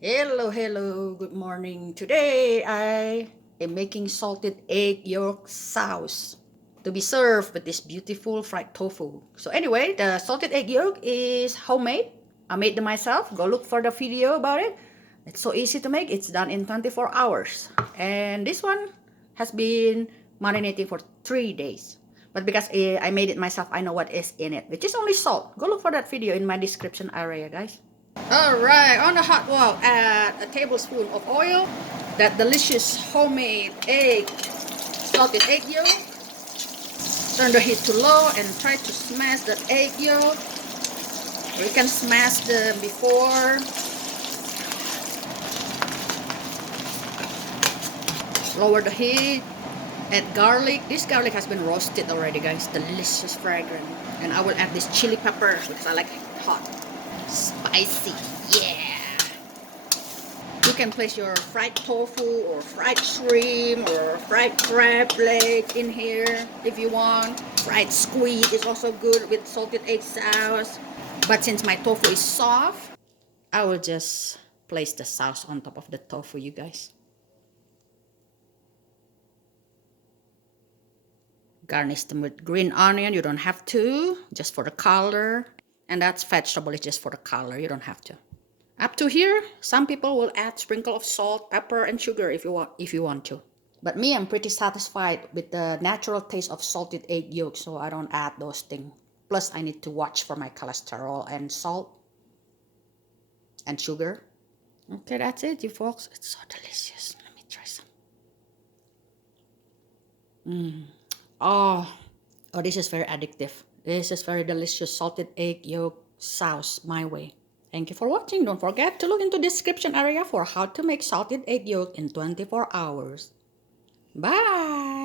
Hello, good morning. Today I am making salted egg yolk sauce to be served with this beautiful fried tofu. So anyway, the salted egg yolk is homemade. I made them myself. Go look for the video about it. It's so easy to make. It's done in 24 hours. And this one has been marinating for 3 days. But because I made it myself, I know what is in it, which is only salt. Go look for that video in my description area, guys. Alright, on the hot wok, add a tablespoon of oil, that delicious homemade salted egg yolk. Turn the heat to low and try to smash the egg yolk. Or you can smash them before. Lower the heat. Add garlic. This garlic has been roasted already, guys. Delicious, fragrant. And I will add this chili pepper because I like it hot. Spicy, yeah. You can place your fried tofu or fried shrimp or fried crab leg in here if you want. Fried squid is also good with salted egg sauce. But since my tofu is soft, I will just place the sauce on top of the tofu, you guys. Garnish them with green onion. You don't have to, just for the color. And that's vegetable, it's just for the color. You don't have to. Up to here, some people will add sprinkle of salt, pepper, and sugar if you want to. But me, I'm pretty satisfied with the natural taste of salted egg yolk, so I don't add those things. Plus, I need to watch for my cholesterol and salt and sugar. Okay, that's it, you folks. It's so delicious. Let me try some. Oh, this is very addictive. This is very delicious salted egg yolk sauce my way. Thank you for watching. Don't forget to look into the description area for how to make salted egg yolk in 24 hours. Bye!